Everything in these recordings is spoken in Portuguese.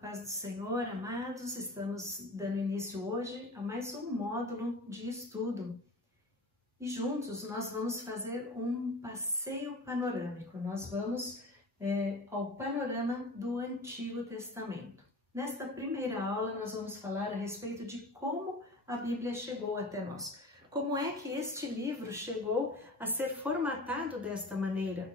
paz do Senhor, amados, estamos dando início hoje a mais um módulo de estudo. E juntos nós vamos fazer um passeio panorâmico. Nós vamos ao panorama do Antigo Testamento. Nesta primeira aula nós vamos falar a respeito de como a Bíblia chegou até nós. Como é que este livro chegou a ser formatado desta maneira,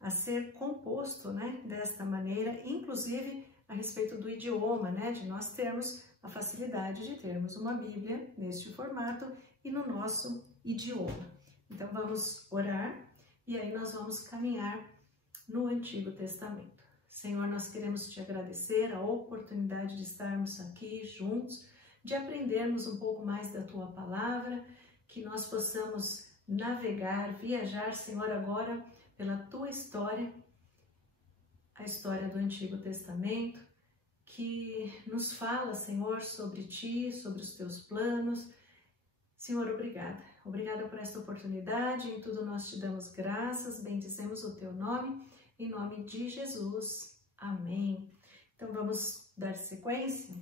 a ser composto, desta maneira, inclusive a respeito do idioma, de nós termos a facilidade de termos uma Bíblia neste formato e no nosso idioma. Então vamos orar e aí nós vamos caminhar no Antigo Testamento. Senhor, nós queremos te agradecer a oportunidade de estarmos aqui juntos, de aprendermos um pouco mais da tua palavra, que nós possamos navegar, viajar, Senhor, agora pela tua história, a história do Antigo Testamento, que nos fala, Senhor, sobre ti, sobre os teus planos. Senhor, obrigada. Obrigada por esta oportunidade, em tudo nós te damos graças, bendizemos o teu nome, em nome de Jesus. Amém. Então vamos dar sequência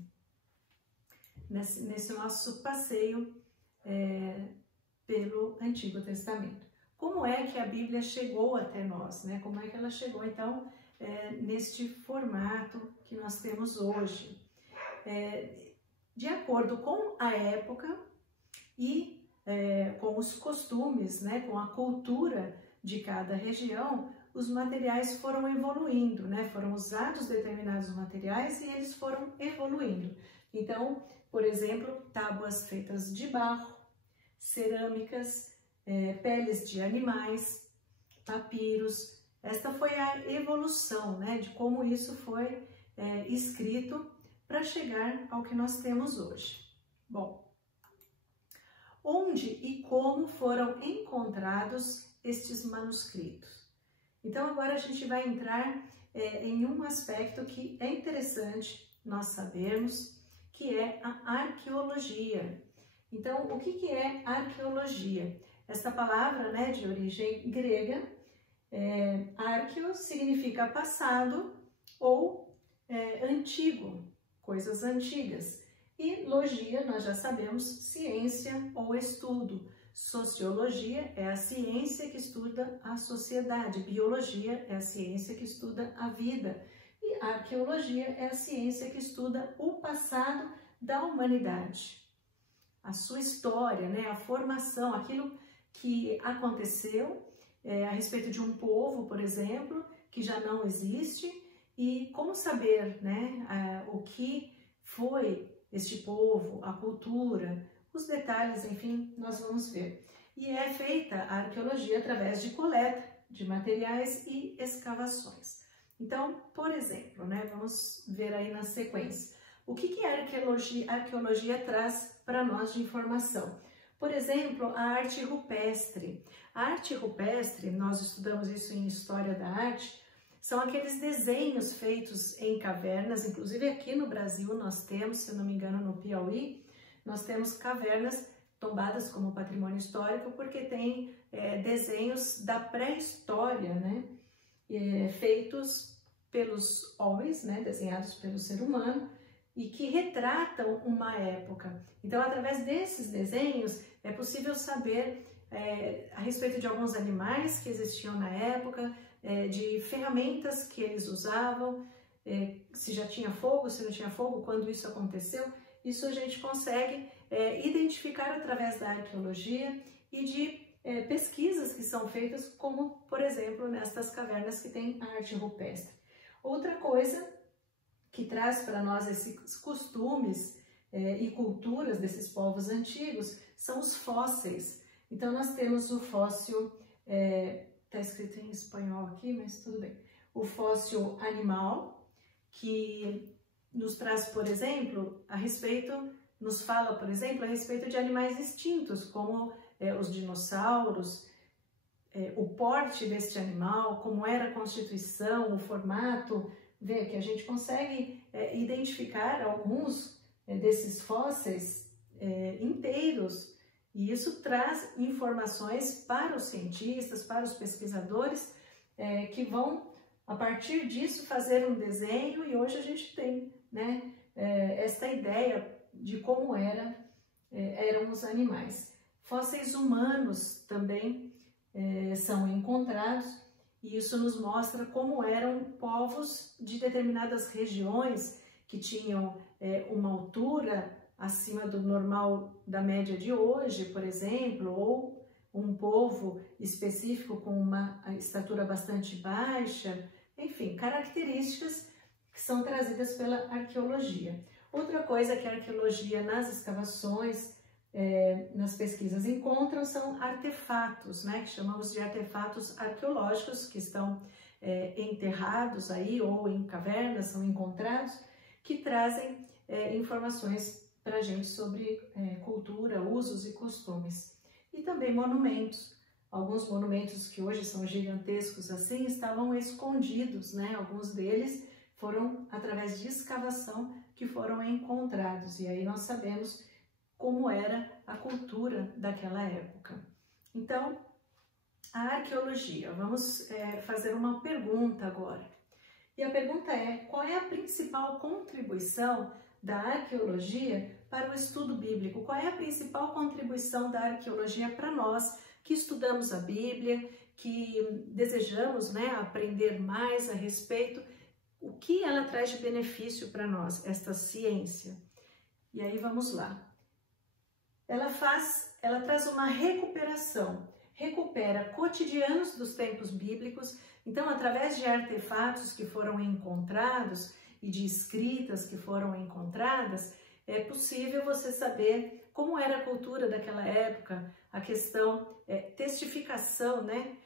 nesse nosso passeio pelo Antigo Testamento. Como é que a Bíblia chegou até nós, Como é que ela chegou, então, neste formato que nós temos hoje? De acordo com a época e com os costumes, com a cultura de cada região, os materiais foram evoluindo, foram usados determinados materiais e eles foram evoluindo. Então, por exemplo, tábuas feitas de barro, cerâmicas, peles de animais, papiros. Esta foi a evolução, de como isso foi escrito para chegar ao que nós temos hoje. Bom, onde e como foram encontrados estes manuscritos? Então agora a gente vai entrar em um aspecto que é interessante nós sabermos, que é a arqueologia. Então, o que é arqueologia? Esta palavra, de origem grega, arqueo significa passado ou antigo, coisas antigas. E logia, nós já sabemos, ciência ou estudo. Sociologia é a ciência que estuda a sociedade. Biologia é a ciência que estuda a vida. E arqueologia é a ciência que estuda o passado da humanidade. A sua história, a formação, aquilo que aconteceu a respeito de um povo, por exemplo, que já não existe, e como saber o que foi este povo, a cultura, os detalhes, enfim, nós vamos ver. E é feita a arqueologia através de coleta de materiais e escavações. Então, por exemplo, vamos ver aí na sequência. O que a arqueologia traz para nós de informação? Por exemplo, a arte rupestre. A arte rupestre, nós estudamos isso em História da Arte, são aqueles desenhos feitos em cavernas, inclusive aqui no Brasil nós temos, se eu não me engano, no Piauí, nós temos cavernas tombadas como patrimônio histórico, porque tem desenhos da pré-história, feitos pelos homens, desenhados pelo ser humano, e que retratam uma época. Então, através desses desenhos, é possível saber a respeito de alguns animais que existiam na época, de ferramentas que eles usavam, se já tinha fogo, se não tinha fogo, quando isso aconteceu. Isso a gente consegue identificar através da arqueologia e de pesquisas que são feitas, como, por exemplo, nestas cavernas que tem a arte rupestre. Outra coisa que traz para nós esses costumes e culturas desses povos antigos são os fósseis. Então nós temos o fóssil, está escrito em espanhol aqui, mas tudo bem, o fóssil animal, que nos traz, por exemplo, nos fala, por exemplo, a respeito de animais extintos, como os dinossauros, o porte deste animal, como era a constituição, o formato. Vê que a gente consegue identificar alguns desses fósseis inteiros, e isso traz informações para os cientistas, para os pesquisadores, que vão, a partir disso, fazer um desenho, e hoje a gente tem né, esta ideia de como eram os animais. Fósseis humanos também são encontrados, e isso nos mostra como eram povos de determinadas regiões que tinham uma altura acima do normal da média de hoje, por exemplo, ou um povo específico com uma estatura bastante baixa, enfim, características que são trazidas pela arqueologia. Outra coisa que a arqueologia nas escavações, nas pesquisas encontram são artefatos, né, que chamamos de artefatos arqueológicos, que estão enterrados aí ou em cavernas, são encontrados, que trazem informações para a gente sobre cultura, usos e costumes. E também monumentos. Alguns monumentos que hoje são gigantescos assim, estavam escondidos, né? Alguns deles foram através de escavação que foram encontrados. E aí nós sabemos como era a cultura daquela época. Então, a arqueologia. Vamos fazer uma pergunta agora. E a pergunta é: qual é a principal contribuição da arqueologia para o estudo bíblico? Qual é a principal contribuição da arqueologia para nós que estudamos a Bíblia, que desejamos, né, aprender mais a respeito? O que ela traz de benefício para nós, esta ciência? E aí vamos lá. Ela traz uma recuperação, recupera cotidianos dos tempos bíblicos. Então, através de artefatos que foram encontrados e de escritas que foram encontradas, é possível você saber como era a cultura daquela época, a questão, testificação, né,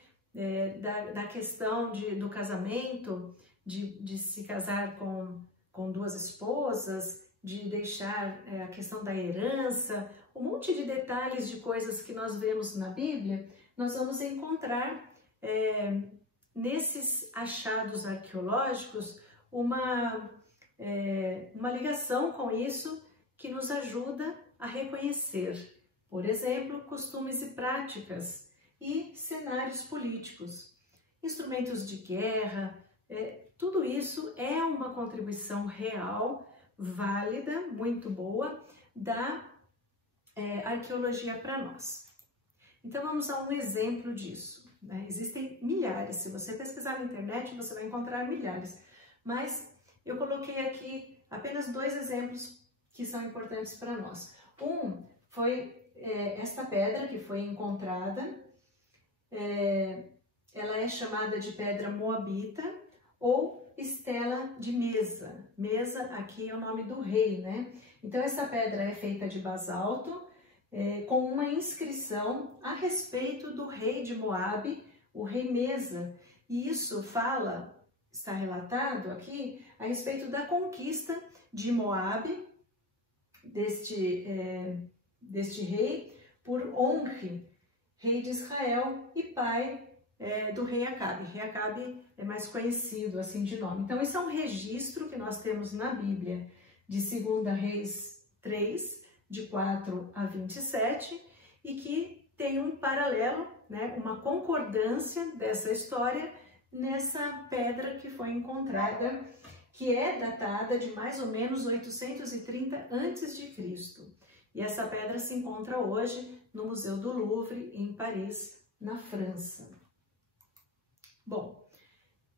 da questão do casamento, de se casar com duas esposas, de deixar a questão da herança, um monte de detalhes de coisas que nós vemos na Bíblia, nós vamos encontrar nesses achados arqueológicos uma ligação com isso que nos ajuda a reconhecer, por exemplo, costumes e práticas e cenários políticos, instrumentos de guerra. Tudo isso é uma contribuição real, válida, muito boa, da arqueologia para nós. Então vamos a um exemplo disso, né? Existem milhares, se você pesquisar na internet você vai encontrar milhares, mas eu coloquei aqui apenas 2 exemplos que são importantes para nós. Um foi esta pedra que foi encontrada, ela é chamada de pedra moabita ou estela de Mesa. Mesa aqui é o nome do rei, né? Então essa pedra é feita de basalto, com uma inscrição a respeito do rei de Moabe, o rei Mesa. E isso está relatado aqui a respeito da conquista de Moabe, deste rei, por Onri, rei de Israel e pai do rei Acabe. Rei Acabe é mais conhecido assim de nome. Então esse é um registro que nós temos na Bíblia de 2 Reis 3, de 4 a 27, e que tem um paralelo, né, uma concordância dessa história nessa pedra que foi encontrada, que é datada de mais ou menos 830 a.C. E essa pedra se encontra hoje no Museu do Louvre, em Paris, na França. Bom,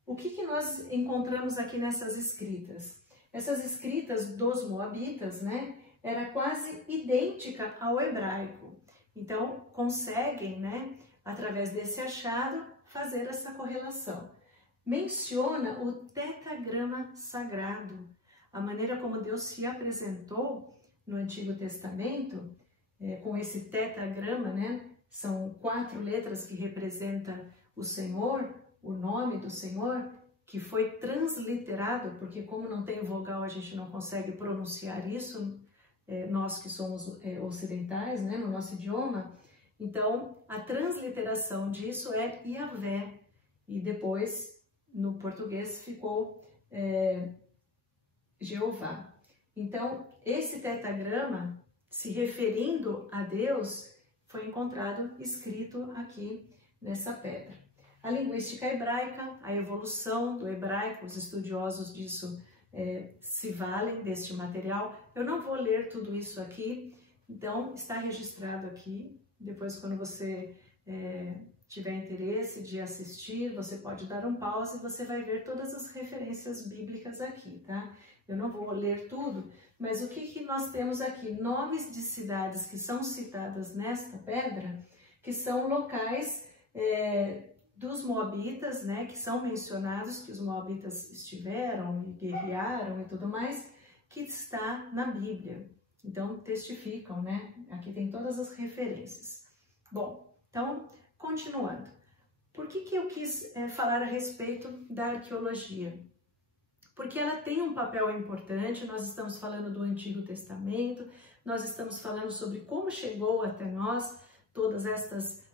o que nós encontramos aqui nessas escritas? Essas escritas dos moabitas, né, era quase idêntica ao hebraico. Então, conseguem, né, através desse achado, fazer essa correlação. Menciona o tetagrama sagrado, a maneira como Deus se apresentou no Antigo Testamento, com esse tetagrama, né? São 4 letras que representam o Senhor, o nome do Senhor, que foi transliterado, porque como não tem vogal a gente não consegue pronunciar isso, nós que somos ocidentais, né, no nosso idioma. Então, a transliteração disso é Yahvé, e depois, no português, ficou Jeová. Então, esse tetagrama, se referindo a Deus, foi encontrado escrito aqui nessa pedra. A linguística hebraica, a evolução do hebraico, os estudiosos disso se valem deste material. Eu não vou ler tudo isso aqui, então está registrado aqui. Depois, quando você tiver interesse de assistir, você pode dar um pause e você vai ver todas as referências bíblicas aqui, tá? Eu não vou ler tudo, mas o que nós temos aqui? Nomes de cidades que são citadas nesta pedra, que são locais dos moabitas, né, que são mencionados, que os moabitas estiveram e guerrearam e tudo mais, que está na Bíblia. Então, testificam, né? Aqui tem todas as referências. Bom, então, continuando. Por que eu quis falar a respeito da arqueologia? Porque ela tem um papel importante. Nós estamos falando do Antigo Testamento, nós estamos falando sobre como chegou até nós todas estas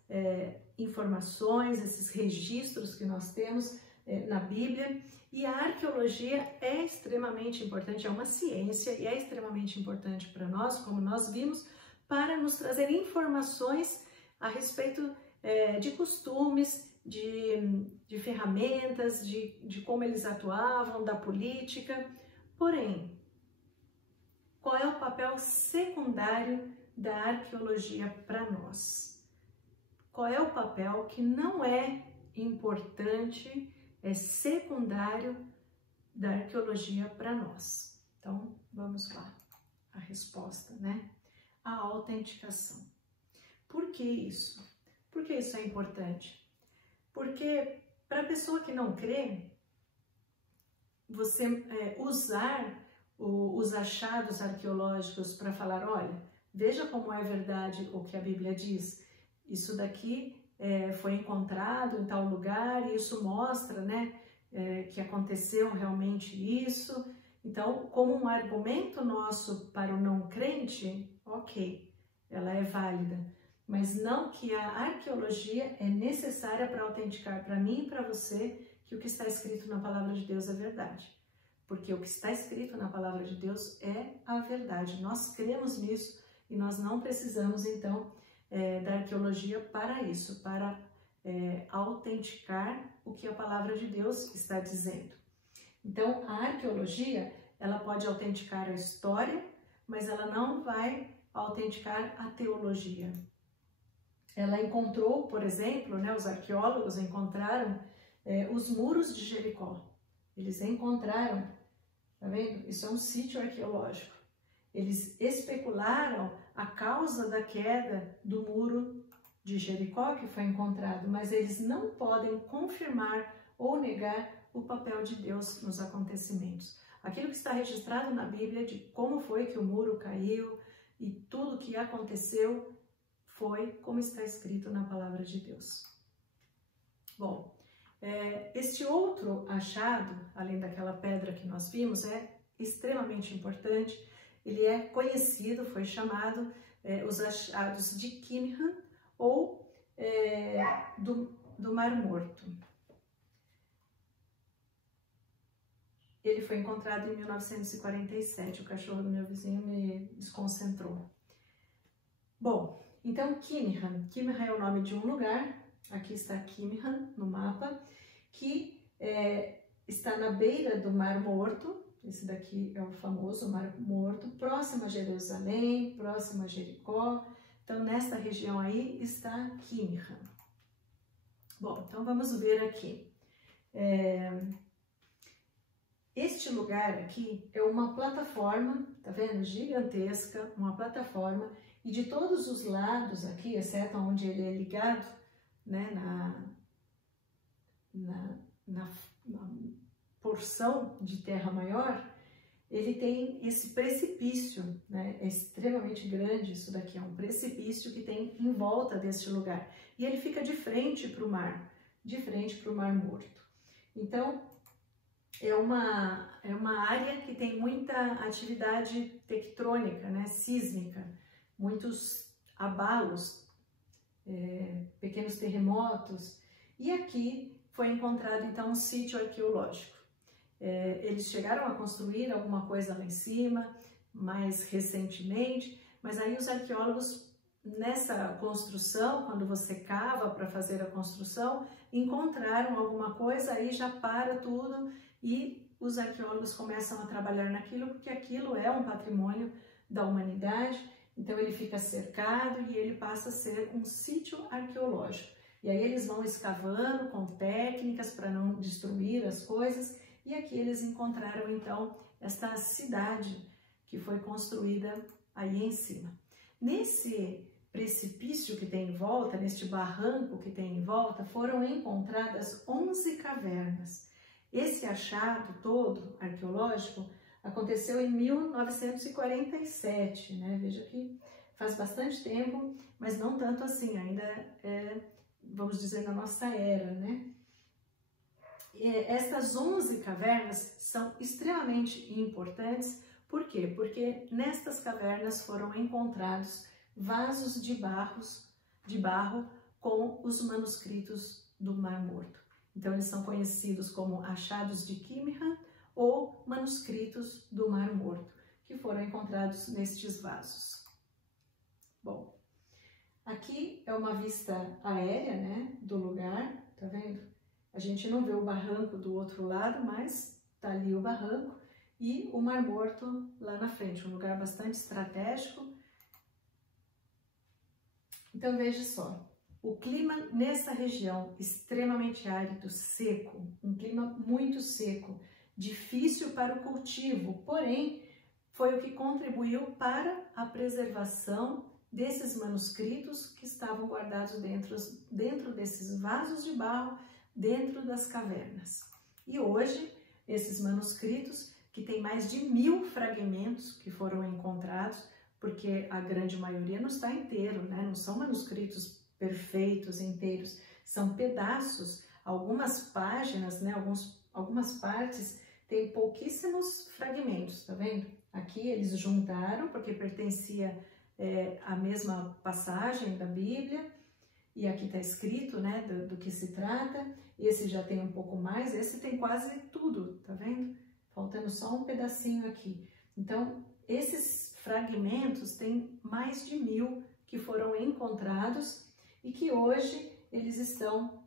informações, esses registros que nós temos na Bíblia. E a arqueologia é extremamente importante, é uma ciência e é extremamente importante para nós, como nós vimos, para nos trazer informações a respeito de costumes, de ferramentas, de como eles atuavam, da política. Porém, qual é o papel secundário da arqueologia para nós? Qual é o papel que não é importante, é secundário da arqueologia para nós? Então, vamos lá, a resposta, né? A autenticação. Por que isso? Por que isso é importante? Porque para a pessoa que não crê, você usar os achados arqueológicos para falar, olha, veja como é verdade o que a Bíblia diz, isso daqui foi encontrado em tal lugar e isso mostra, né, que aconteceu realmente isso. Então, como um argumento nosso para o não crente, ok, ela é válida, mas não que a arqueologia é necessária para autenticar para mim e para você que o que está escrito na palavra de Deus é verdade. Porque o que está escrito na palavra de Deus é a verdade. Nós cremos nisso e nós não precisamos, então, da arqueologia para isso, para autenticar o que a palavra de Deus está dizendo. Então, a arqueologia, ela pode autenticar a história, mas ela não vai autenticar a teologia. Ela encontrou, por exemplo, né, os arqueólogos encontraram os muros de Jericó. Eles encontraram, tá vendo? Isso é um sítio arqueológico. Eles especularam a causa da queda do muro de Jericó que foi encontrado, mas eles não podem confirmar ou negar o papel de Deus nos acontecimentos. Aquilo que está registrado na Bíblia de como foi que o muro caiu e tudo o que aconteceu foi como está escrito na palavra de Deus. Bom, este outro achado, além daquela pedra que nós vimos, é extremamente importante. Ele é conhecido, foi chamado os achados de Qumran ou do Mar Morto. Ele foi encontrado em 1947, o cachorro do meu vizinho me desconcentrou. Bom, então Qumran é o nome de um lugar, aqui está Qumran no mapa, que está na beira do Mar Morto. Esse daqui é o famoso Mar Morto, próximo a Jerusalém, próximo a Jericó. Então, nesta região aí está Qumran. Bom, então vamos ver aqui. Este lugar aqui é uma plataforma, tá vendo? Gigantesca, uma plataforma. E de todos os lados aqui, exceto onde ele é ligado, né, na porção de terra maior, ele tem esse precipício, né? É extremamente grande, isso daqui é um precipício que tem em volta deste lugar. E ele fica de frente para o mar, de frente para o Mar Morto. Então, é uma área que tem muita atividade tectônica, né? Sísmica, muitos abalos, pequenos terremotos. E aqui foi encontrado, então, um sítio arqueológico. Eles chegaram a construir alguma coisa lá em cima, mais recentemente, mas aí os arqueólogos, nessa construção, quando você cava para fazer a construção, encontraram alguma coisa, aí já para tudo e os arqueólogos começam a trabalhar naquilo, porque aquilo é um patrimônio da humanidade, então ele fica cercado e ele passa a ser um sítio arqueológico. E aí eles vão escavando com técnicas para não destruir as coisas, e aqui eles encontraram então esta cidade que foi construída aí em cima. Nesse precipício que tem em volta, neste barranco que tem em volta, foram encontradas 11 cavernas. Esse achado todo arqueológico aconteceu em 1947, né? Veja que faz bastante tempo, mas não tanto assim, ainda vamos dizer, na nossa era, né? Estas 11 cavernas são extremamente importantes. Por quê? Porque nestas cavernas foram encontrados vasos de barro com os manuscritos do Mar Morto. Então, eles são conhecidos como achados de Qumran ou manuscritos do Mar Morto, que foram encontrados nestes vasos. Bom, aqui é uma vista aérea, né, do lugar, tá vendo? A gente não vê o barranco do outro lado, mas tá ali o barranco e o Mar Morto lá na frente, um lugar bastante estratégico. Então veja só, o clima nessa região extremamente árido, seco, um clima muito seco, difícil para o cultivo, porém foi o que contribuiu para a preservação desses manuscritos que estavam guardados dentro desses vasos de barro, dentro das cavernas. E hoje, esses manuscritos, que tem mais de 1000 fragmentos que foram encontrados, porque a grande maioria não está inteiro, né? Não são manuscritos perfeitos, inteiros, são pedaços, algumas páginas, né? Algumas partes têm pouquíssimos fragmentos, tá vendo? Aqui eles juntaram, porque pertencia à mesma passagem da Bíblia, e aqui está escrito, né, do que se trata. Esse já tem um pouco mais, esse tem quase tudo, tá vendo? Faltando só um pedacinho aqui. Então, esses fragmentos têm mais de 1000 que foram encontrados e que hoje eles estão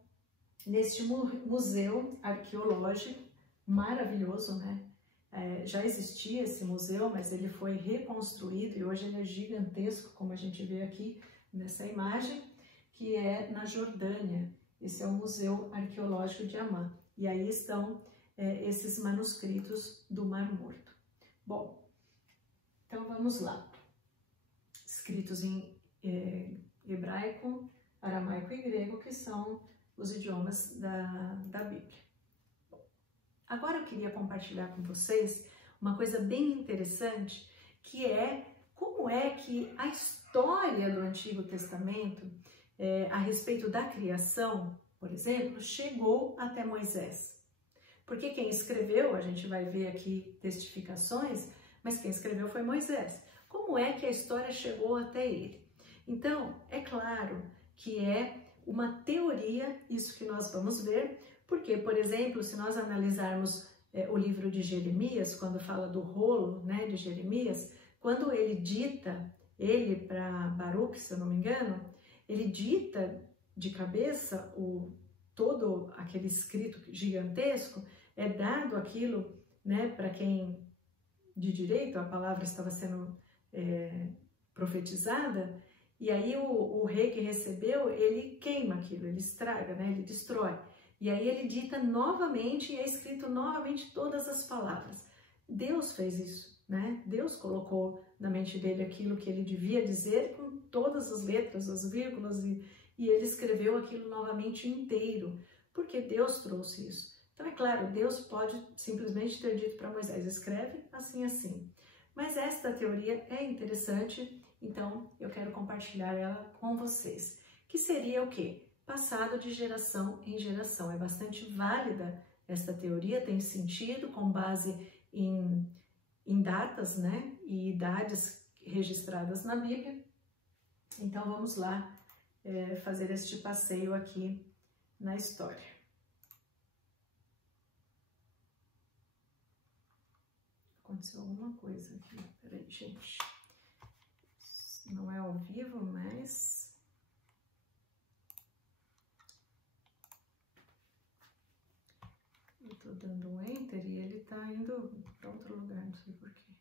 neste museu arqueológico maravilhoso, né? Já existia esse museu, mas ele foi reconstruído e hoje ele é gigantesco, como a gente vê aqui nessa imagem, que é na Jordânia. Esse é o Museu Arqueológico de Amman. E aí estão esses manuscritos do Mar Morto. Bom, então vamos lá. Escritos em hebraico, aramaico e grego, que são os idiomas da Bíblia. Bom, agora eu queria compartilhar com vocês uma coisa bem interessante, que é como é que a história do Antigo Testamento a respeito da criação, por exemplo, chegou até Moisés. Porque quem escreveu, a gente vai ver aqui testificações, mas quem escreveu foi Moisés. Como é que a história chegou até ele? Então, é claro que é uma teoria, isso que nós vamos ver, porque, por exemplo, se nós analisarmos o livro de Jeremias, quando fala do rolo, né, de Jeremias, quando ele dita, ele para Baruque, se eu não me engano, ele dita de cabeça todo aquele escrito gigantesco, é dado aquilo, né, para quem de direito, a palavra estava sendo profetizada, e aí o rei que recebeu, ele queima aquilo, ele estraga, né, ele destrói. E aí ele dita novamente e é escrito novamente todas as palavras. Deus fez isso, né? Deus colocou na mente dele aquilo que ele devia dizer com todas as letras, as vírgulas, e ele escreveu aquilo novamente inteiro, porque Deus trouxe isso. Então, é claro, Deus pode simplesmente ter dito para Moisés, escreve assim, assim. Mas esta teoria é interessante, então eu quero compartilhar ela com vocês. Que seria o quê? Passado de geração em geração. É bastante válida esta teoria, tem sentido com base em datas, né, e idades registradas na Bíblia. Então vamos lá fazer este passeio aqui na história. Aconteceu alguma coisa aqui. Peraí, gente. Não é ao vivo, mas... Tô dando um enter e ele tá indo para outro lugar, não sei porquê.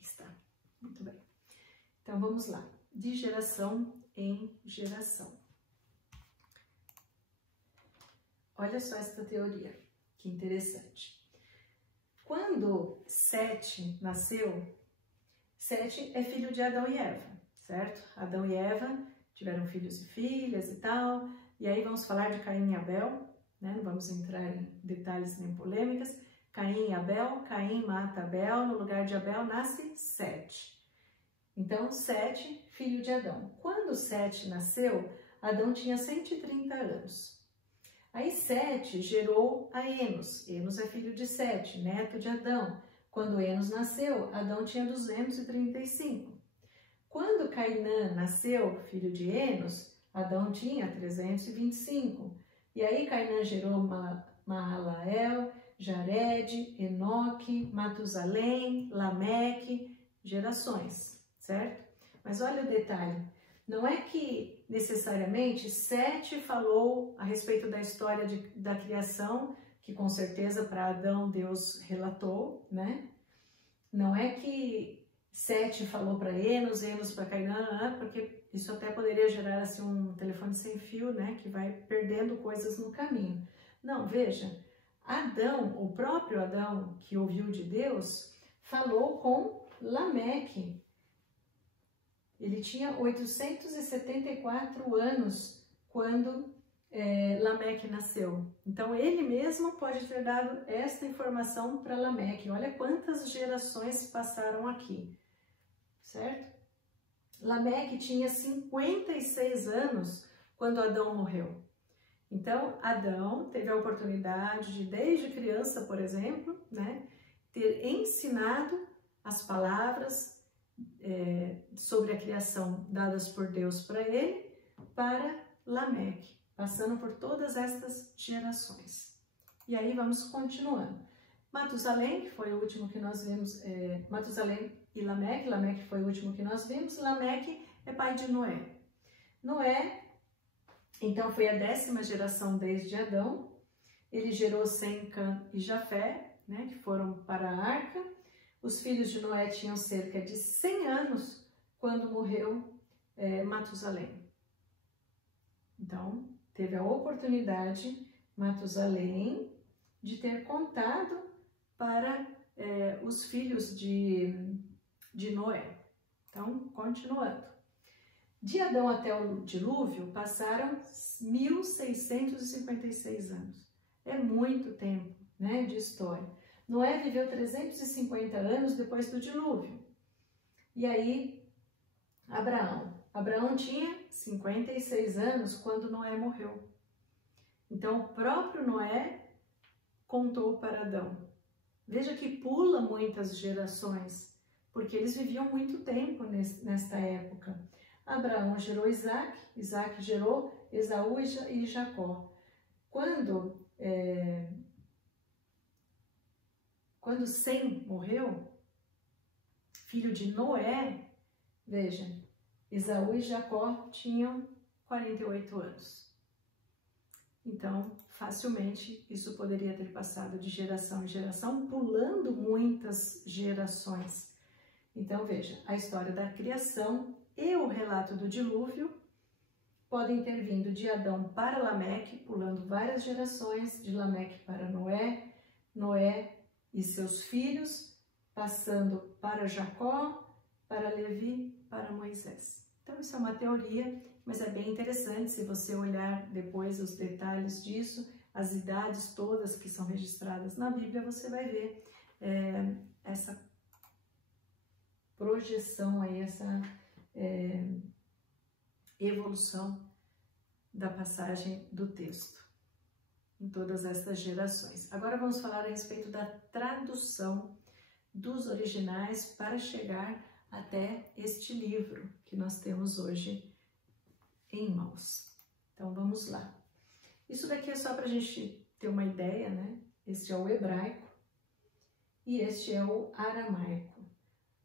Está, muito bem. Então vamos lá, de geração em geração. Olha só esta teoria, que interessante. Quando Sete nasceu, Sete é filho de Adão e Eva, certo? Adão e Eva tiveram filhos e filhas e tal, e aí vamos falar de Caim e Abel, né? Não vamos entrar em detalhes nem polêmicas. Caim e Abel, Caim mata Abel, no lugar de Abel nasce Sete. Então, Sete, filho de Adão. Quando Sete nasceu, Adão tinha 130 anos. Aí Sete gerou a Enos. Enos é filho de Sete, neto de Adão. Quando Enos nasceu, Adão tinha 235. Quando Cainã nasceu, filho de Enos, Adão tinha 325. E aí Cainã gerou Mahalael, Jared, Enoque, Matusalém, Lameque, gerações, certo? Mas olha o detalhe, não é que necessariamente Sete falou a respeito da história da criação, que com certeza para Adão Deus relatou, né? Não é que Sete falou para Enos, Enos para Cainã, porque isso até poderia gerar assim um telefone sem fio, né? Que vai perdendo coisas no caminho. Não, veja, Adão, o próprio Adão que ouviu de Deus, falou com Lameque. Ele tinha 874 anos quando Lameque nasceu. Então, ele mesmo pode ter dado esta informação para Lameque. Olha quantas gerações passaram aqui, certo? Lameque tinha 56 anos quando Adão morreu. Então, Adão teve a oportunidade de, desde criança, por exemplo, né, ter ensinado as palavras sobre a criação dadas por Deus para ele, para Lameque, passando por todas estas gerações. E aí vamos continuando. Matusalém, que foi o último que nós vimos, Matusalém e Lameque, Lameque foi o último que nós vimos, Lameque é pai de Noé. Noé, então, foi a 10ª geração desde Adão. Ele gerou Sem, Cã e Jafé, né, que foram para a arca. Os filhos de Noé tinham cerca de 100 anos quando morreu Matusalém. Então, teve a oportunidade, Matusalém, de ter contado para os filhos de Noé. Então, continuando. De Adão até o dilúvio passaram 1656 anos. É muito tempo, né, de história. Noé viveu 350 anos depois do dilúvio. E aí, Abraão tinha 56 anos quando Noé morreu. Então, o próprio Noé contou para Adão. Veja que pula muitas gerações, porque eles viviam muito tempo nesta época. Abraão gerou Isaac, Isaac gerou Esaú e Jacó. Quando Sem morreu, filho de Noé, veja, Esaú e Jacó tinham 48 anos. Então, facilmente, isso poderia ter passado de geração em geração, pulando muitas gerações. Então, veja, a história da criação e o relato do dilúvio podem ter vindo de Adão para Lameque, pulando várias gerações, de Lameque para Noé, Noé e seus filhos, passando para Jacó, para Levi, para Moisés. Então, isso é uma teoria, mas é bem interessante se você olhar depois os detalhes disso, as idades todas que são registradas na Bíblia, você vai ver essa projeção aí, essa evolução da passagem do texto em todas estas gerações. Agora vamos falar a respeito da tradução dos originais para chegar até este livro que nós temos hoje em mãos. Então vamos lá. Isso daqui é só para a gente ter uma ideia, né? Este é o hebraico e este é o aramaico.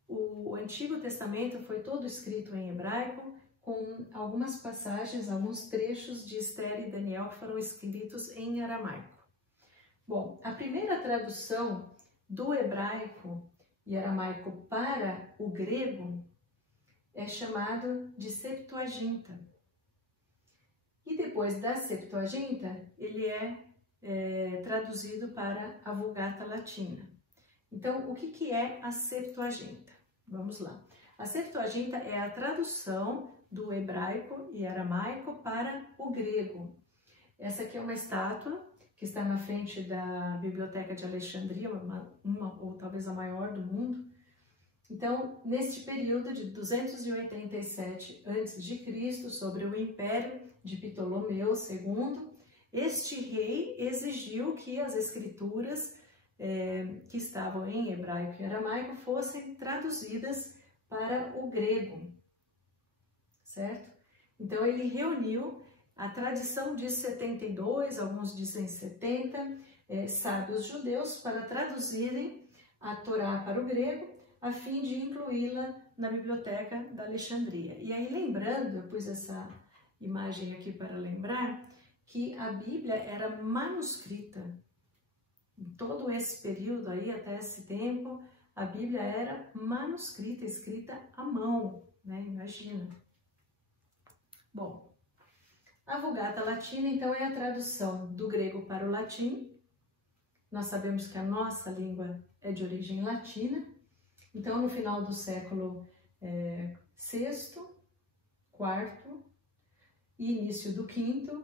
O Antigo Testamento foi todo escrito em hebraico, com algumas passagens, alguns trechos de Esther e Daniel que foram escritos em aramaico. Bom, a primeira tradução do hebraico e aramaico para o grego é chamado de Septuaginta. E depois da Septuaginta, ele é traduzido para a Vulgata Latina. Então, o que é a Septuaginta? Vamos lá. A Septuaginta é a tradução do hebraico e aramaico para o grego. Essa aqui é uma estátua que está na frente da Biblioteca de Alexandria, uma ou talvez a maior do mundo. Então, neste período de 287 a.C., sobre o império de Ptolomeu II, este rei exigiu que as escrituras que estavam em hebraico e aramaico fossem traduzidas para o grego, certo? Então, ele reuniu a tradição de 72, alguns dizem 70, sábios judeus para traduzirem a Torá para o grego, a fim de incluí-la na Biblioteca da Alexandria. E aí, lembrando, eu pus essa imagem aqui para lembrar, que a Bíblia era manuscrita. Em todo esse período aí, até esse tempo, a Bíblia era manuscrita, escrita à mão, né? Imagina. Bom, a Vulgata Latina, então, é a tradução do grego para o latim. Nós sabemos que a nossa língua é de origem latina. Então, no final do século VI, IV e início do V,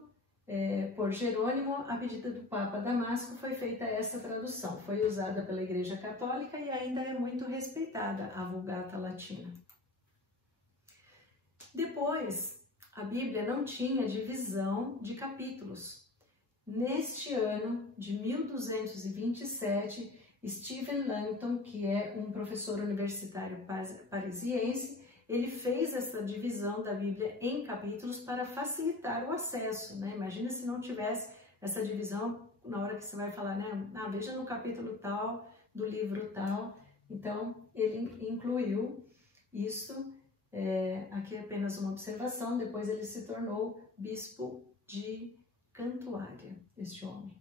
por Jerônimo, a pedido do Papa Damasco, foi feita essa tradução. Foi usada pela Igreja Católica e ainda é muito respeitada a Vulgata Latina. Depois, a Bíblia não tinha divisão de capítulos. Neste ano de 1227, Stephen Langton, que é um professor universitário parisiense, ele fez essa divisão da Bíblia em capítulos para facilitar o acesso, né? Imagina se não tivesse essa divisão na hora que você vai falar, né? Ah, veja no capítulo tal, do livro tal. Então, ele incluiu isso. Aqui é apenas uma observação. Depois ele se tornou bispo de Cantuária, este homem.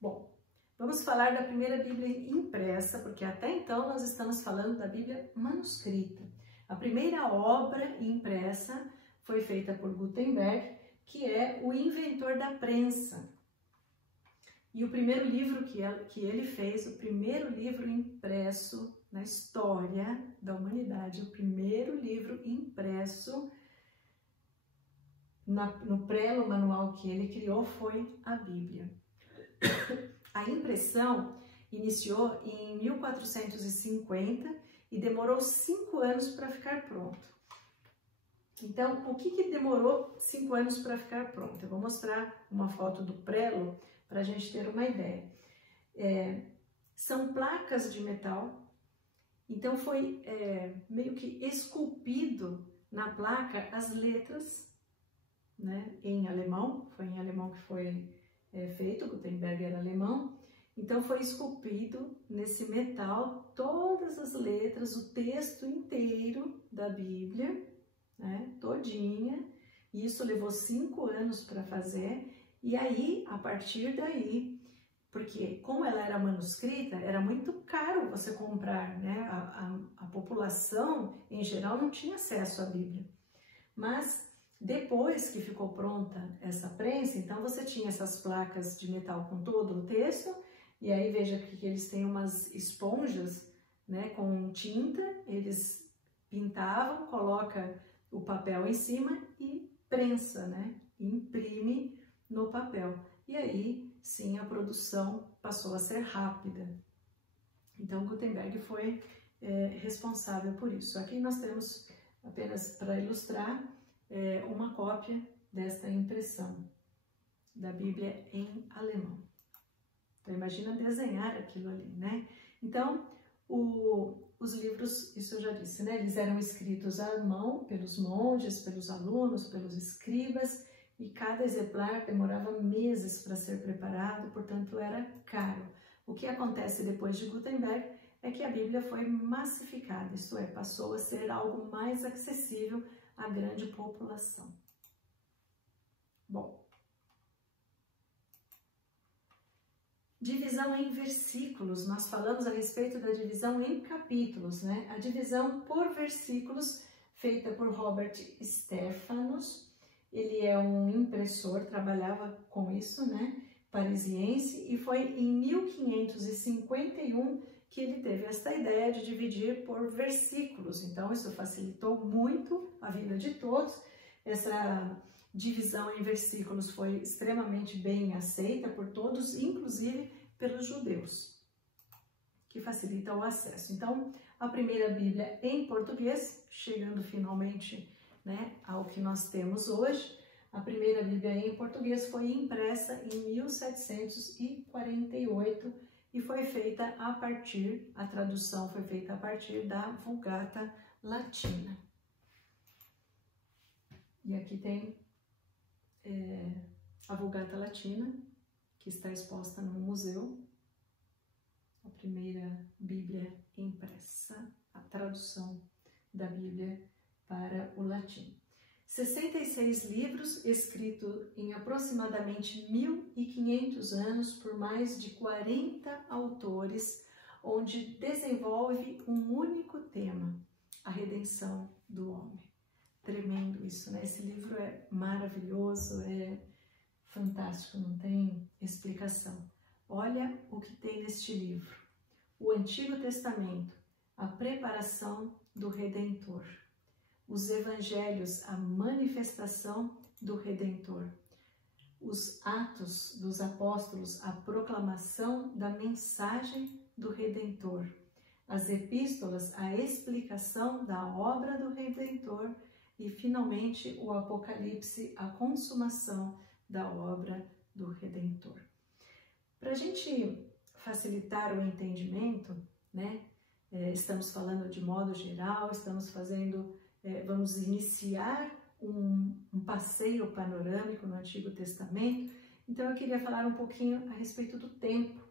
Bom, vamos falar da primeira Bíblia impressa, porque até então nós estamos falando da Bíblia manuscrita. A primeira obra impressa foi feita por Gutenberg, que é o inventor da prensa. E o primeiro livro que ele fez, o primeiro livro impresso na história da humanidade, o primeiro livro impresso no prelo manual que ele criou foi a Bíblia. A impressão iniciou em 1450 e demorou 5 anos para ficar pronto. Então, o que demorou 5 anos para ficar pronto? Eu vou mostrar uma foto do prelo para a gente ter uma ideia. São placas de metal, então foi meio que esculpido na placa as letras, né, em alemão, foi em alemão que foi feito, Gutenberg era alemão, então foi esculpido nesse metal todas as letras, o texto inteiro da Bíblia, né, todinha, e isso levou 5 anos para fazer, e aí, a partir daí, porque como ela era manuscrita, era muito caro você comprar, né, a população em geral não tinha acesso à Bíblia, mas depois que ficou pronta essa prensa, então você tinha essas placas de metal com todo o texto, e aí veja que eles têm umas esponjas, né, com tinta, eles pintavam, coloca o papel em cima e prensa, né, imprime no papel. E aí, sim, a produção passou a ser rápida. Então, Gutenberg foi responsável por isso. Aqui nós temos, apenas para ilustrar, uma cópia desta impressão da Bíblia em alemão. Então, imagina desenhar aquilo ali, né? Então, os livros, isso eu já disse, né? Eles eram escritos à mão pelos monges, pelos alunos, pelos escribas, e cada exemplar demorava meses para ser preparado, portanto, era caro. O que acontece depois de Gutenberg é que a Bíblia foi massificada, isto é, passou a ser algo mais acessível a grande população. Bom, divisão em versículos, nós falamos a respeito da divisão em capítulos, né? A divisão por versículos feita por Robert Stephanus, ele é um impressor, trabalhava com isso, né? Parisiense, e foi em 1551 que ele teve esta ideia de dividir por versículos. Então, isso facilitou muito a vida de todos. Essa divisão em versículos foi extremamente bem aceita por todos, inclusive pelos judeus, que facilita o acesso. Então, a primeira Bíblia em português, chegando finalmente, né, ao que nós temos hoje, a primeira Bíblia em português foi impressa em 1748 e foi feita a tradução foi feita a partir da Vulgata Latina. E aqui tem a Vulgata Latina, que está exposta no museu, a primeira Bíblia impressa, a tradução da Bíblia para o latim. 66 livros escritos em aproximadamente 1500 anos por mais de 40 autores, onde desenvolve um único tema, a redenção do homem. Tremendo isso, né? Esse livro é maravilhoso, é fantástico, não tem explicação. Olha o que tem neste livro. O Antigo Testamento, a preparação do Redentor. Os Evangelhos, a manifestação do Redentor. Os Atos dos Apóstolos, a proclamação da mensagem do Redentor. As Epístolas, a explicação da obra do Redentor. E, finalmente, o Apocalipse, a consumação da obra do Redentor. Para a gente facilitar o entendimento, né, estamos falando de modo geral, vamos iniciar um passeio panorâmico no Antigo Testamento. Então, eu queria falar um pouquinho a respeito do tempo.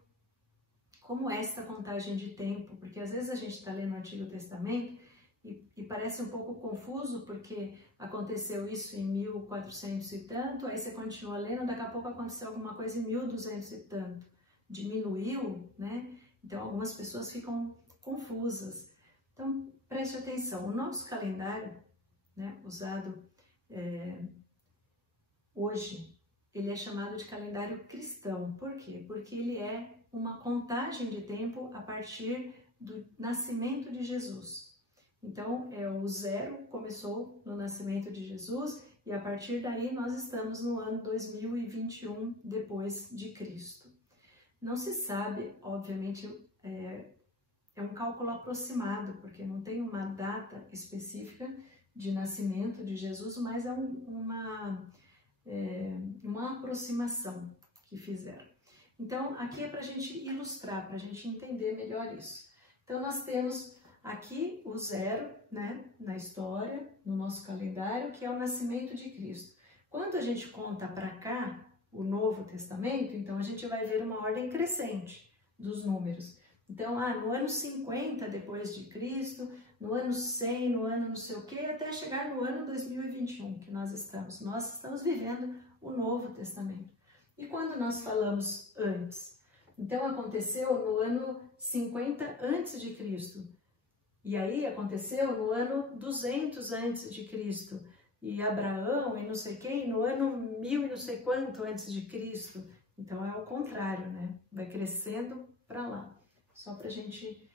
Como é esta contagem de tempo? Porque às vezes a gente está lendo o Antigo Testamento e parece um pouco confuso, porque aconteceu isso em 1400 e tanto, aí você continua lendo, daqui a pouco aconteceu alguma coisa em 1200 e tanto. Diminuiu, né? Então algumas pessoas ficam confusas. Então preste atenção, o nosso calendário, né, usado hoje, ele é chamado de calendário cristão. Por quê? Porque ele é uma contagem de tempo a partir do nascimento de Jesus. Então, o zero começou no nascimento de Jesus e a partir daí nós estamos no ano 2021 depois de Cristo. Não se sabe, obviamente, é um cálculo aproximado, porque não tem uma data específica de nascimento de Jesus, mas é uma aproximação que fizeram. Então, aqui é para a gente ilustrar, para a gente entender melhor isso. Então, nós temos aqui o zero, né, na história, no nosso calendário, que é o nascimento de Cristo. Quando a gente conta para cá o Novo Testamento, então a gente vai ver uma ordem crescente dos números. Então, no ano 50 depois de Cristo, no ano 100, no ano não sei o quê, até chegar no ano 2021 que nós estamos vivendo o Novo Testamento. E quando nós falamos antes? Então, aconteceu no ano 50 antes de Cristo. E aí aconteceu no ano 200 antes de Cristo, e Abraão e não sei quem, no ano 1000 e não sei quanto antes de Cristo. Então é o contrário, né? Vai crescendo para lá, só para a gente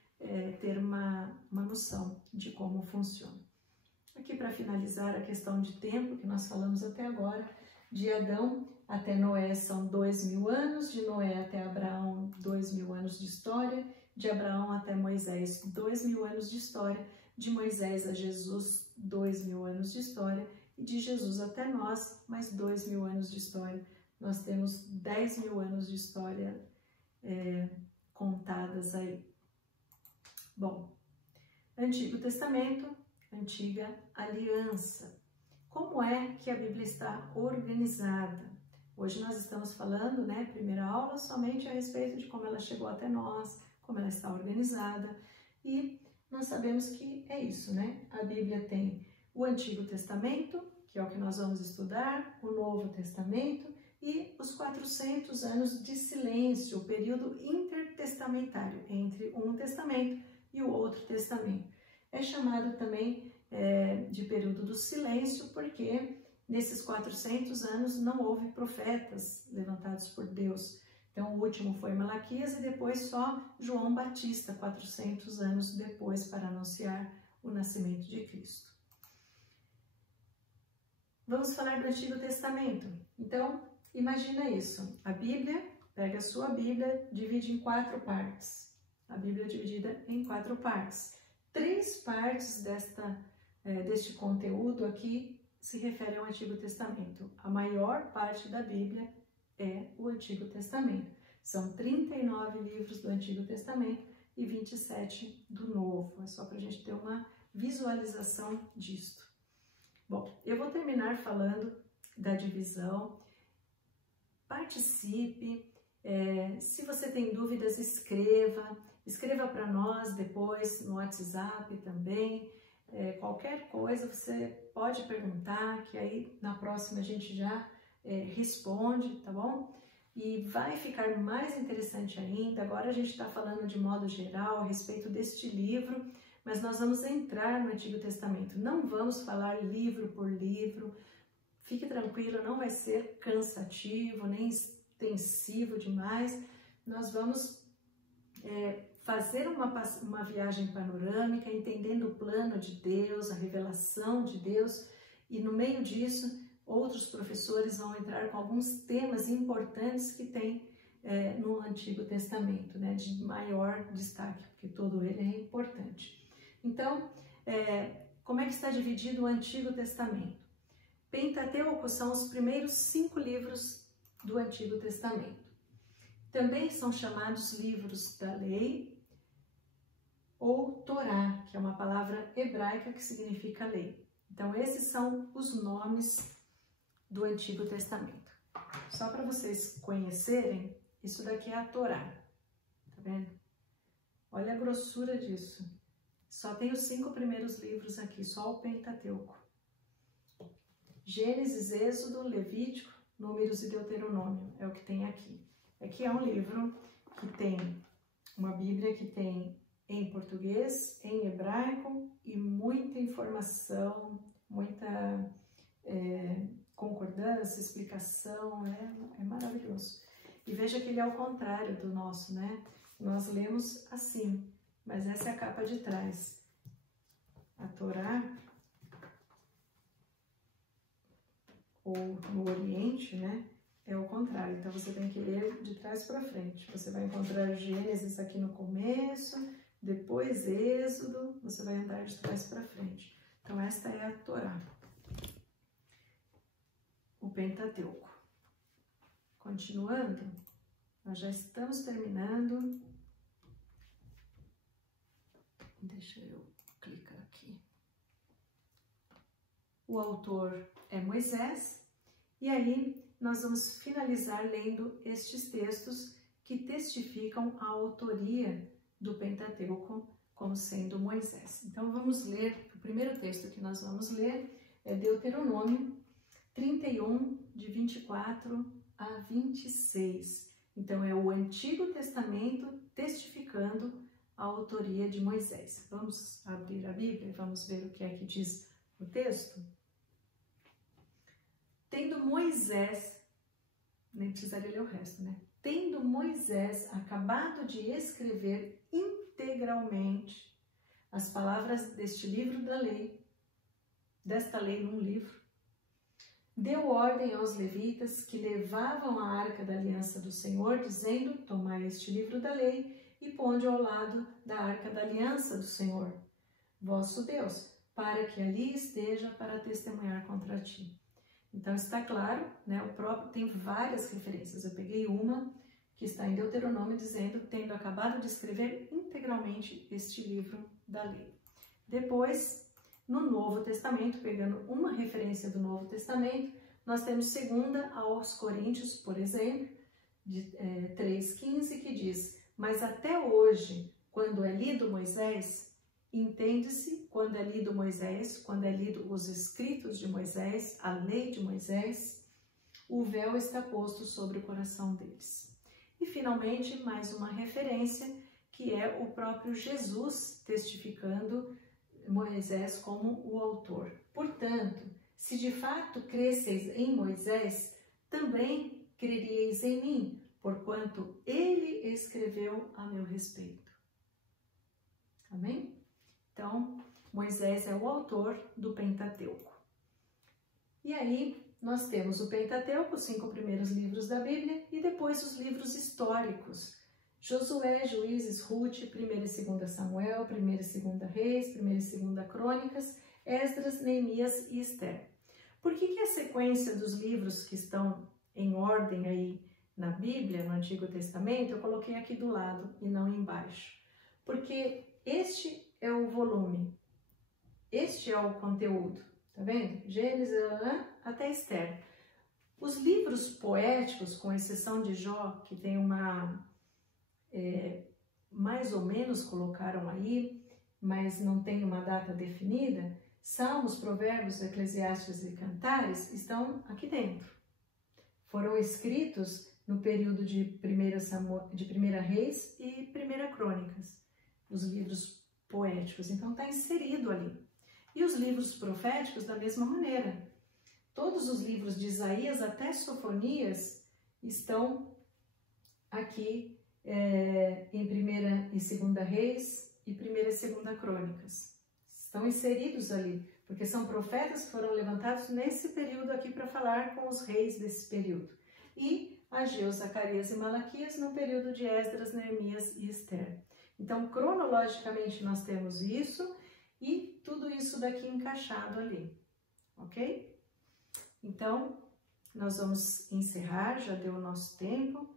ter uma noção de como funciona. Aqui para finalizar a questão de tempo que nós falamos até agora, de Adão até Noé são 2000 anos, de Noé até Abraão 2000 anos de história, de Abraão até Moisés, 2000 anos de história, de Moisés a Jesus, 2000 anos de história, e de Jesus até nós, mais 2000 anos de história. Nós temos 10.000 anos de história contadas aí. Bom, Antigo Testamento, Antiga Aliança. Como é que a Bíblia está organizada? Hoje nós estamos falando, né, primeira aula, somente a respeito de como ela chegou até nós, como ela está organizada, e nós sabemos que é isso, né? A Bíblia tem o Antigo Testamento, que é o que nós vamos estudar, o Novo Testamento e os 400 anos de silêncio, o período intertestamentário entre um testamento e o outro testamento. É chamado também de período do silêncio porque nesses 400 anos não houve profetas levantados por Deus. Então o último foi Malaquias e depois só João Batista, 400 anos depois, para anunciar o nascimento de Cristo. Vamos falar do Antigo Testamento. Então, imagina isso. A Bíblia, pega a sua Bíblia, divide em 4 partes. A Bíblia é dividida em 4 partes. 3 partes deste conteúdo aqui se referem ao Antigo Testamento. A maior parte da Bíblia é o Antigo Testamento. São 39 livros do Antigo Testamento e 27 do Novo. É só para a gente ter uma visualização disto. Bom, eu vou terminar falando da divisão. Participe. Se você tem dúvidas, escreva para nós depois no WhatsApp também. Qualquer coisa você pode perguntar, que aí na próxima a gente já responde, tá bom? E vai ficar mais interessante ainda. Agora a gente está falando de modo geral a respeito deste livro, mas nós vamos entrar no Antigo Testamento. Não vamos falar livro por livro. Fique tranquilo, não vai ser cansativo, nem extensivo demais. Nós vamos fazer uma viagem panorâmica, entendendo o plano de Deus, a revelação de Deus, e no meio disso, outros professores vão entrar com alguns temas importantes que tem no Antigo Testamento, né, de maior destaque, porque todo ele é importante. Então, como é que está dividido o Antigo Testamento? Pentateuco são os primeiros 5 livros do Antigo Testamento. Também são chamados livros da lei ou Torá, que é uma palavra hebraica que significa lei. Então, esses são os nomes do Antigo Testamento. Só para vocês conhecerem, isso daqui é a Torá. Tá vendo? Olha a grossura disso. Só tem os 5 primeiros livros aqui, só o Pentateuco. Gênesis, Êxodo, Levítico, Números e Deuteronômio é o que tem aqui. Aqui é um livro que tem uma Bíblia que tem em português, em hebraico e muita informação, muita concordância, explicação, é maravilhoso. E veja que ele é ao contrário do nosso, né? Nós lemos assim, mas essa é a capa de trás. A Torá, ou no Oriente, né? É o contrário, então você tem que ler de trás para frente. Você vai encontrar Gênesis aqui no começo, depois Êxodo, você vai andar de trás para frente. Então esta é a Torá, o Pentateuco. Continuando, nós já estamos terminando. Deixa eu clicar aqui. O autor é Moisés, e aí nós vamos finalizar lendo estes textos que testificam a autoria do Pentateuco como sendo Moisés. Então vamos ler, o primeiro texto que nós vamos ler é Deuteronômio 31, de 24 a 26. Então é o Antigo Testamento testificando a autoria de Moisés. Vamos abrir a Bíblia e vamos ver o que é que diz o texto? Tendo Moisés, nem precisaria ler o resto, né? Tendo Moisés acabado de escrever integralmente as palavras deste livro da lei, desta lei num livro, deu ordem aos levitas que levavam a arca da aliança do Senhor, dizendo: tomai este livro da lei e ponde ao lado da arca da aliança do Senhor, vosso Deus, para que ali esteja para testemunhar contra ti. Então está claro, né? O próprio tem várias referências. Eu peguei uma que está em Deuteronômio dizendo: tendo acabado de escrever integralmente este livro da lei. Depois, no Novo Testamento, pegando uma referência do Novo Testamento, nós temos 2 aos Coríntios, por exemplo, de 3,15, que diz: mas até hoje, quando é lido Moisés, entende-se quando é lido Moisés, quando é lido os escritos de Moisés, a lei de Moisés, o véu está posto sobre o coração deles. E finalmente, mais uma referência, que é o próprio Jesus testificando Moisés como o autor. Portanto, se de fato cresceis em Moisés, também creríeis em mim, porquanto ele escreveu a meu respeito. Amém? Então, Moisés é o autor do Pentateuco. E aí, nós temos o Pentateuco, os 5 primeiros livros da Bíblia, e depois os livros históricos. Josué, Juízes, Ruth, 1ª e 2ª Samuel, 1ª e 2ª Reis, 1ª e 2ª Crônicas, Esdras, Neemias e Esther. Por que a sequência dos livros que estão em ordem aí na Bíblia, no Antigo Testamento, eu coloquei aqui do lado e não embaixo? Porque este é o volume, este é o conteúdo, tá vendo? Gênesis até Esther. Os livros poéticos, com exceção de Jó, que tem uma... mais ou menos colocaram aí, mas não tem uma data definida, Salmos, Provérbios, Eclesiastes e Cantares estão aqui dentro. Foram escritos no período de 1ª Reis e 1ª Crônicas, os livros poéticos, então está inserido ali. E os livros proféticos da mesma maneira. Todos os livros de Isaías até Sofonias estão aqui em 1ª e 2ª Reis e 1ª e 2ª Crônicas. Estão inseridos ali, porque são profetas que foram levantados nesse período aqui para falar com os reis desse período. E Ageu, Zacarias e Malaquias no período de Esdras, Neemias e Esther. Então, cronologicamente, nós temos isso e tudo isso daqui encaixado ali, ok? Então, nós vamos encerrar, já deu o nosso tempo,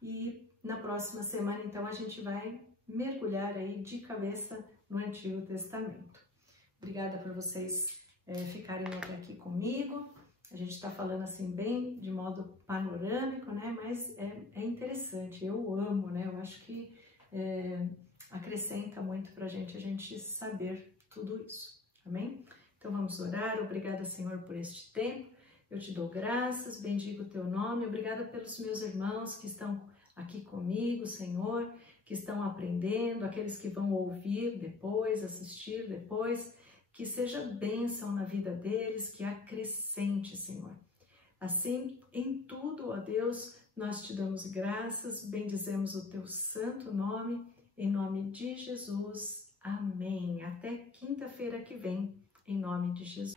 e na próxima semana, então, a gente vai mergulhar aí de cabeça no Antigo Testamento. Obrigada por vocês ficarem até aqui comigo. A gente está falando assim bem de modo panorâmico, né? Mas é interessante, eu amo, né? Eu acho que acrescenta muito para a gente saber tudo isso, amém? Então vamos orar. Obrigada, Senhor, por este tempo. Eu te dou graças, bendigo o teu nome. Obrigada pelos meus irmãos que estão aqui comigo, Senhor, que estão aprendendo, aqueles que vão ouvir depois, assistir depois, que seja bênção na vida deles, que acrescente, Senhor. Assim, em tudo, ó Deus, nós te damos graças, bendizemos o teu santo nome, em nome de Jesus. Amém. Até quinta-feira que vem, em nome de Jesus.